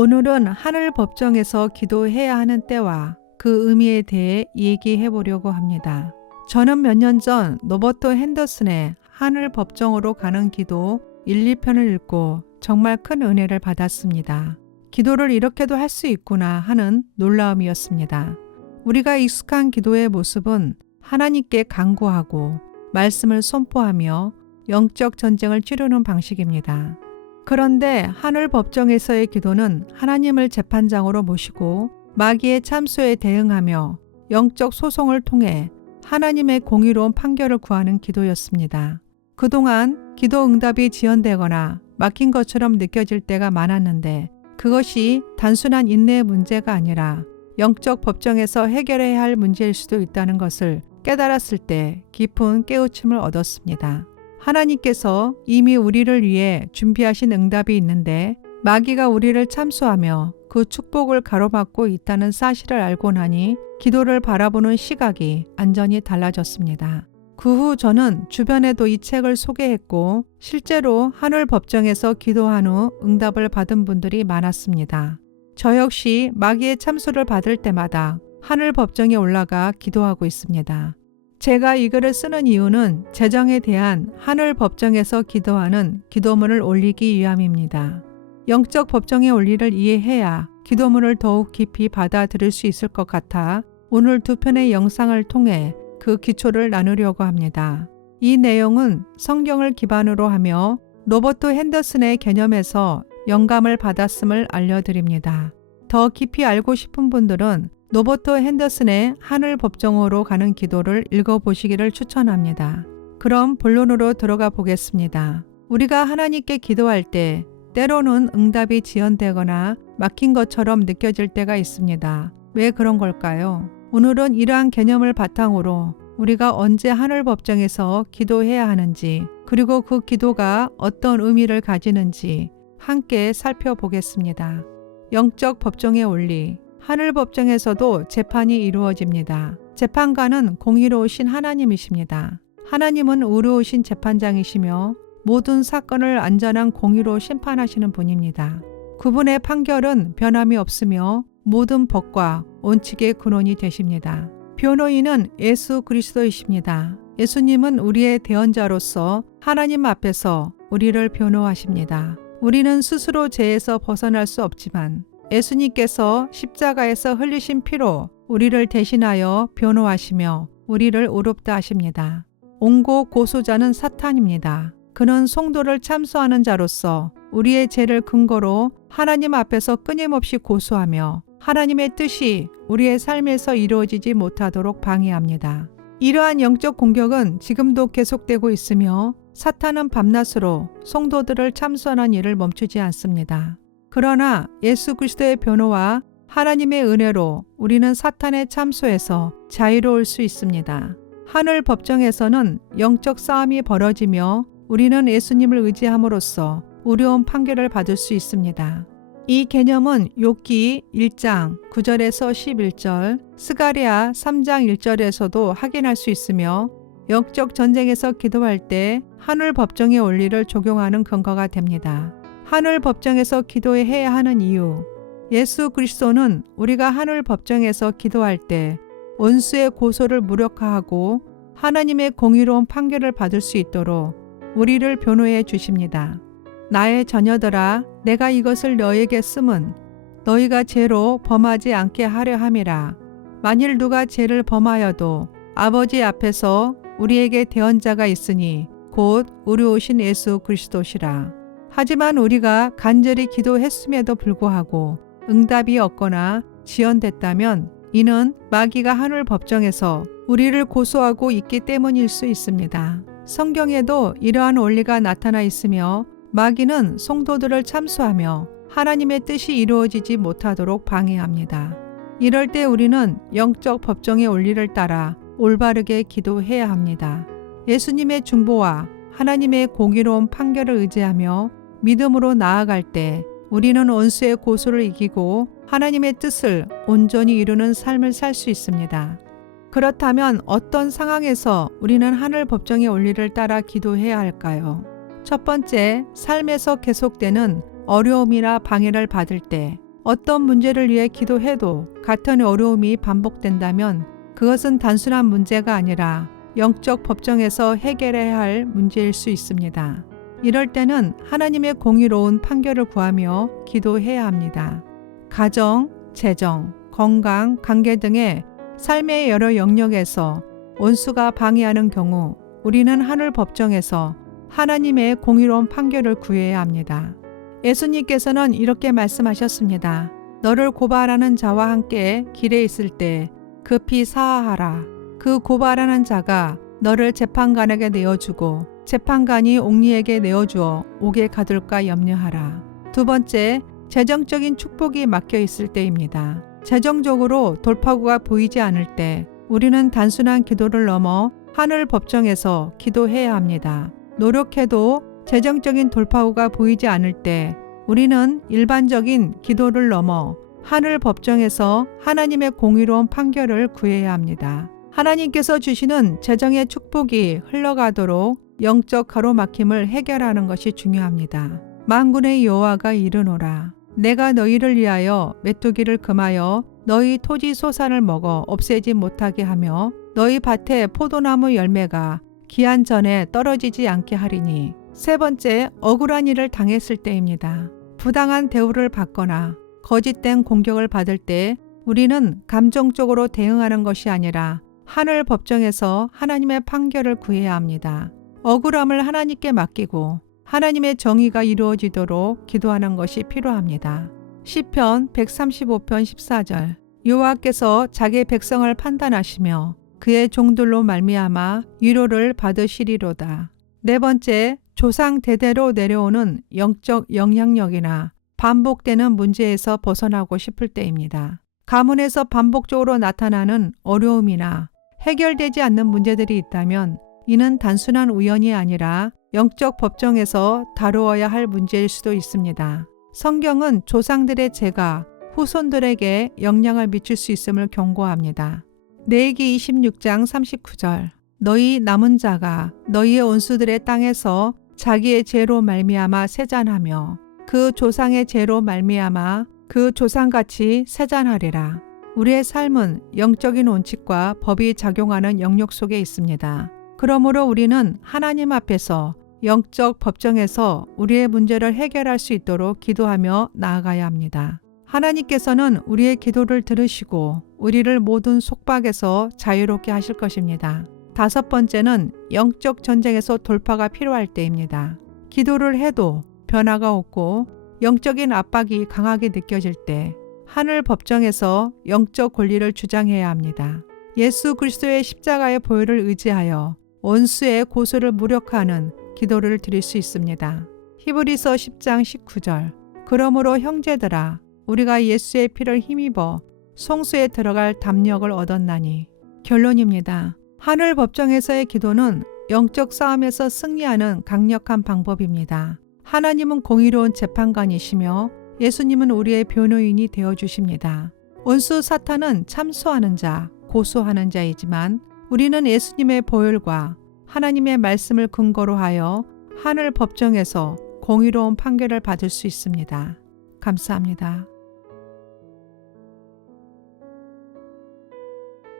오늘은 하늘 법정에서 기도해야 하는 때와 그 의미에 대해 얘기해 보려고 합니다. 저는 몇 년 전 로버트 핸더슨의 하늘 법정으로 가는 기도 1, 2편을 읽고 정말 큰 은혜를 받았습니다. 기도를 이렇게도 할 수 있구나 하는 놀라움이었습니다. 우리가 익숙한 기도의 모습은 하나님께 간구하고 말씀을 선포하며 영적 전쟁을 치르는 방식입니다. 그런데 하늘 법정에서의 기도는 하나님을 재판장으로 모시고 마귀의 참소에 대응하며 영적 소송을 통해 하나님의 공의로운 판결을 구하는 기도였습니다. 그동안 기도 응답이 지연되거나 막힌 것처럼 느껴질 때가 많았는데 그것이 단순한 인내의 문제가 아니라 영적 법정에서 해결해야 할 문제일 수도 있다는 것을 깨달았을 때 깊은 깨우침을 얻었습니다. 하나님께서 이미 우리를 위해 준비하신 응답이 있는데 마귀가 우리를 참소하며 그 축복을 가로막고 있다는 사실을 알고 나니 기도를 바라보는 시각이 완전히 달라졌습니다. 그 후 저는 주변에도 이 책을 소개했고 실제로 하늘 법정에서 기도한 후 응답을 받은 분들이 많았습니다. 저 역시 마귀의 참소를 받을 때마다 하늘 법정에 올라가 기도하고 있습니다. 제가 이 글을 쓰는 이유는 재정에 대한 하늘 법정에서 기도하는 기도문을 올리기 위함입니다. 영적 법정의 원리를 이해해야 기도문을 더욱 깊이 받아들일 수 있을 것 같아 오늘 두 편의 영상을 통해 그 기초를 나누려고 합니다. 이 내용은 성경을 기반으로 하며 로버트 핸더슨의 개념에서 영감을 받았음을 알려드립니다. 더 깊이 알고 싶은 분들은 로버트 핸더슨의 하늘 법정으로 가는 기도를 읽어보시기를 추천합니다. 그럼 본론으로 들어가 보겠습니다. 우리가 하나님께 기도할 때 때로는 응답이 지연되거나 막힌 것처럼 느껴질 때가 있습니다. 왜 그런 걸까요? 오늘은 이러한 개념을 바탕으로 우리가 언제 하늘 법정에서 기도해야 하는지 그리고 그 기도가 어떤 의미를 가지는지 함께 살펴보겠습니다. 영적 법정의 원리 하늘 법정에서도 재판이 이루어집니다. 재판관은 공의로우신 하나님이십니다. 하나님은 의로우신 재판장이시며 모든 사건을 안전한 공의로 심판하시는 분입니다. 그분의 판결은 변함이 없으며 모든 법과 원칙의 근원이 되십니다. 변호인은 예수 그리스도이십니다. 예수님은 우리의 대언자로서 하나님 앞에서 우리를 변호하십니다. 우리는 스스로 죄에서 벗어날 수 없지만 예수님께서 십자가에서 흘리신 피로 우리를 대신하여 변호하시며 우리를 의롭다 하십니다. 옹고 고소자는 사탄입니다. 그는 성도를 참소하는 자로서 우리의 죄를 근거로 하나님 앞에서 끊임없이 고소하며 하나님의 뜻이 우리의 삶에서 이루어지지 못하도록 방해합니다. 이러한 영적 공격은 지금도 계속되고 있으며 사탄은 밤낮으로 성도들을 참소하는 일을 멈추지 않습니다. 그러나 예수 그리스도의 변호와 하나님의 은혜로 우리는 사탄의 참소에서 자유로울 수 있습니다. 하늘 법정에서는 영적 싸움이 벌어지며 우리는 예수님을 의지함으로써 의로운 판결을 받을 수 있습니다. 이 개념은 욥기 1장 9절에서 11절, 스가랴 3장 1절에서도 확인할 수 있으며 영적 전쟁에서 기도할 때 하늘 법정의 원리를 적용하는 근거가 됩니다. 하늘 법정에서 기도해야 하는 이유 예수 그리스도는 우리가 하늘 법정에서 기도할 때 원수의 고소를 무력화하고 하나님의 공의로운 판결을 받을 수 있도록 우리를 변호해 주십니다. 나의 자녀들아 내가 이것을 너에게 쓰면 너희가 죄로 범하지 않게 하려 함이라. 만일 누가 죄를 범하여도 아버지 앞에서 우리에게 대언자가 있으니 곧 의로우신 예수 그리스도시라. 하지만 우리가 간절히 기도했음에도 불구하고 응답이 없거나 지연됐다면 이는 마귀가 하늘 법정에서 우리를 고소하고 있기 때문일 수 있습니다. 성경에도 이러한 원리가 나타나 있으며 마귀는 성도들을 참소하며 하나님의 뜻이 이루어지지 못하도록 방해합니다. 이럴 때 우리는 영적 법정의 원리를 따라 올바르게 기도해야 합니다. 예수님의 중보와 하나님의 공의로운 판결을 의지하며 믿음으로 나아갈 때 우리는 원수의 고소를 이기고 하나님의 뜻을 온전히 이루는 삶을 살 수 있습니다. 그렇다면 어떤 상황에서 우리는 하늘 법정의 원리를 따라 기도해야 할까요? 첫 번째, 삶에서 계속되는 어려움이나 방해를 받을 때 어떤 문제를 위해 기도해도 같은 어려움이 반복된다면 그것은 단순한 문제가 아니라 영적 법정에서 해결해야 할 문제일 수 있습니다. 이럴 때는 하나님의 공의로운 판결을 구하며 기도해야 합니다. 가정, 재정, 건강, 관계 등의 삶의 여러 영역에서 원수가 방해하는 경우 우리는 하늘 법정에서 하나님의 공의로운 판결을 구해야 합니다. 예수님께서는 이렇게 말씀하셨습니다. 너를 고발하는 자와 함께 길에 있을 때 급히 사하하라. 그 고발하는 자가 너를 재판관에게 내어주고 재판관이 옥리에게 내어주어 옥에 가둘까 염려하라. 두 번째, 재정적인 축복이 막혀 있을 때입니다. 재정적으로 돌파구가 보이지 않을 때 우리는 단순한 기도를 넘어 하늘 법정에서 기도해야 합니다. 노력해도 재정적인 돌파구가 보이지 않을 때 우리는 일반적인 기도를 넘어 하늘 법정에서 하나님의 공의로운 판결을 구해야 합니다. 하나님께서 주시는 재정의 축복이 흘러가도록 영적 가로막힘을 해결하는 것이 중요합니다. 만군의 여호와가 이르노라. 내가 너희를 위하여 메뚜기를 금하여 너희 토지 소산을 먹어 없애지 못하게 하며 너희 밭에 포도나무 열매가 기한 전에 떨어지지 않게 하리니. 세 번째, 억울한 일을 당했을 때입니다. 부당한 대우를 받거나 거짓된 공격을 받을 때 우리는 감정적으로 대응하는 것이 아니라 하늘 법정에서 하나님의 판결을 구해야 합니다. 억울함을 하나님께 맡기고 하나님의 정의가 이루어지도록 기도하는 것이 필요합니다. 시편 135편 14절. 여호와께서 자기 백성을 판단하시며 그의 종들로 말미암아 위로를 받으시리로다. 네 번째, 조상 대대로 내려오는 영적 영향력이나 반복되는 문제에서 벗어나고 싶을 때입니다. 가문에서 반복적으로 나타나는 어려움이나 해결되지 않는 문제들이 있다면 이는 단순한 우연이 아니라 영적 법정에서 다루어야 할 문제일 수도 있습니다. 성경은 조상들의 죄가 후손들에게 영향을 미칠 수 있음을 경고합니다. 레위기 26장 39절. 너희 남은 자가 너희의 원수들의 땅에서 자기의 죄로 말미암아 세잔하며 그 조상의 죄로 말미암아 그 조상같이 세잔하리라. 우리의 삶은 영적인 원칙과 법이 작용하는 영역 속에 있습니다. 그러므로 우리는 하나님 앞에서 영적 법정에서 우리의 문제를 해결할 수 있도록 기도하며 나아가야 합니다. 하나님께서는 우리의 기도를 들으시고 우리를 모든 속박에서 자유롭게 하실 것입니다. 다섯 번째는 영적 전쟁에서 돌파가 필요할 때입니다. 기도를 해도 변화가 없고 영적인 압박이 강하게 느껴질 때 하늘 법정에서 영적 권리를 주장해야 합니다. 예수 그리스도의 십자가의 보혈을 의지하여 원수의 고소를 무력화하는 기도를 드릴 수 있습니다. 히브리서 10장 19절. 그러므로 형제들아 우리가 예수의 피를 힘입어 송수에 들어갈 담력을 얻었나니. 결론입니다. 하늘 법정에서의 기도는 영적 싸움에서 승리하는 강력한 방법입니다. 하나님은 공의로운 재판관이시며 예수님은 우리의 변호인이 되어주십니다. 원수 사탄은 참소하는 자, 고소하는 자이지만 우리는 예수님의 보혈과 하나님의 말씀을 근거로 하여 하늘 법정에서 공의로운 판결을 받을 수 있습니다. 감사합니다.